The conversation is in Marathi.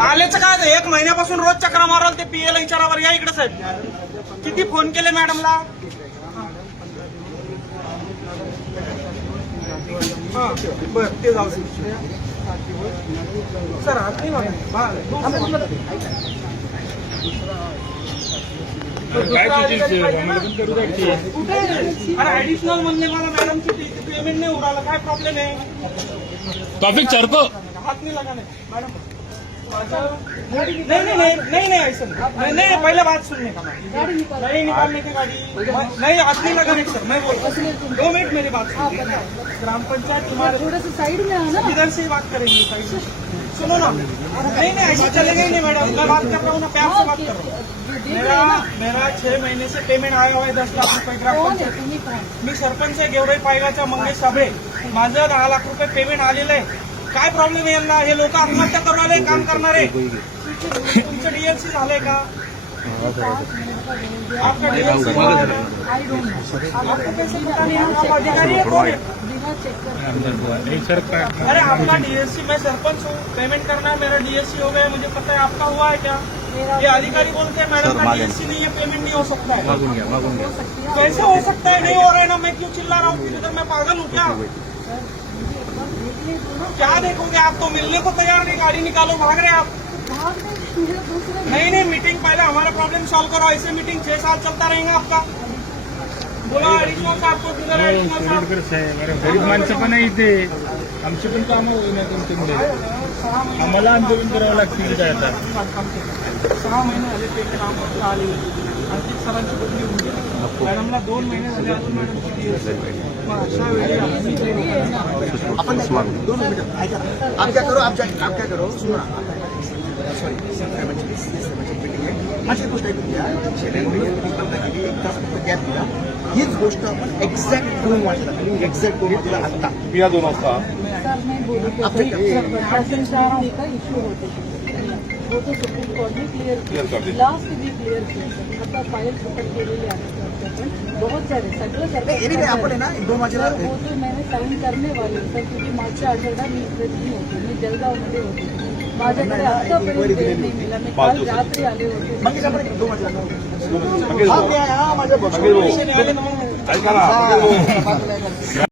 आलेचं काय, 1 महिन्यापासून रोज चक्रा माराल ते पीएला विचारावर. या इकडे साहेब, किती फोन केले मॅडमला. बर ते जाऊ सर. अरे ऍडिशनल म्हणजे मला मॅडमची पेमेंट नाही उडाला, काय प्रॉब्लेम आहे. टॉपिक चरको हाथ नहीं लगाने मैडम. नहीं ऐसा नहीं, पहले बात सुनने का. नहीं निकालने की गाड़ी नहीं, हाथ नहीं लगाने सर. मैं बोलता 2 मिनट मेरी बात सुनिए. ग्राम पंचायत तुम्हारे थोड़ा सा साइड में आना, इधर से ही बात करेंगे. साइड से सुनो ना. नहीं ऐसा चलेगा ही नहीं मैडम. मैं बात कर रहा हूँ ना, प्यार से बात कर रहा हूँ. मेरा 6 महीने से पेमेंट आया हुआ है 10 लाख रुपये ग्राम पंचायत. मी सरपंच आहे गेवराई पायगावचा मंगेश साबळे. माझं 10 लाख रुपये पेमेंट आलेलं आहे. काय प्रॉब्लेम आहे यांना. हे लोक आत्महत्या करून आले काम करणारे. तुमचं डीएलसी झालंय का. आपका डीएलसी आपको कैसे पता नहीं. आप अधिकारी है कौन है. अरे आपका डीएससी, मैं सरपंच हूँ, पेमेंट करना है. मेरा डीएससी हो गया, मुझे पता है. आपका हुआ है क्या. ये अधिकारी बोलते हैं मैडम का डीएससी नहीं है, पेमेंट नहीं हो सकता है. कैसे हो सकता है. नहीं हो रहा है ना. मैं क्यों चिल्ला रहा हूँ. तो मैं पागल हूँ क्या. क्या देखोगे आप. तो मिलने को तैयार नहीं. गाड़ी निकालो, भाग रहे आप. नहीं मीटिंग पहले हमारा प्रॉब्लम सॉल्व करो. ऐसे मीटिंग 6 साल चलता रहेगा आपका. बोला ऍडिशनल साहेब को किधर है. गरीब माणसं पण आहे इथे. आमची पण कामं होणार तुमच्यामुळे. आम्हाला आंदोलन करावं लागतील काय आता. 6 महिने झाले ते काम आले. आणखी सरांची बदली होऊन गेली. मॅडमला 2 महिने झाले अजून मॅडमची अशा वेळी अपन 2 मिनट आप क्या करो. आप क्या करो. सुनो ना. सॉरी माझी गोष्ट ऐकून घ्या. गॅप दिला. हीच गोष्ट आपण एक्झॅक्ट 2 वाजता एक्झॅक्ट 2 दिला आत्ता. 2 वाजता सर मैं बोलूँ का इश्यू होते वो तो सुप्रीम कोर्ट ने क्लियर कर दिया. लास्ट भी क्लियर किया. आता फाईल सुपर केलेली आहे. बहुत सारे सगळं आपण आहे ना 2 वाजेला वो तो मैंने साइन करने वाले सर, क्योंकि मागच्या आठवड्यात मी इकडे नाही होते. मी जळगावमध्ये होते. माझ्याकडे आतापर्यंत वेळ नाही मिळाला. मी काल रात्री आले होते. मग 2 वाजेला माझ्या ऐका ना.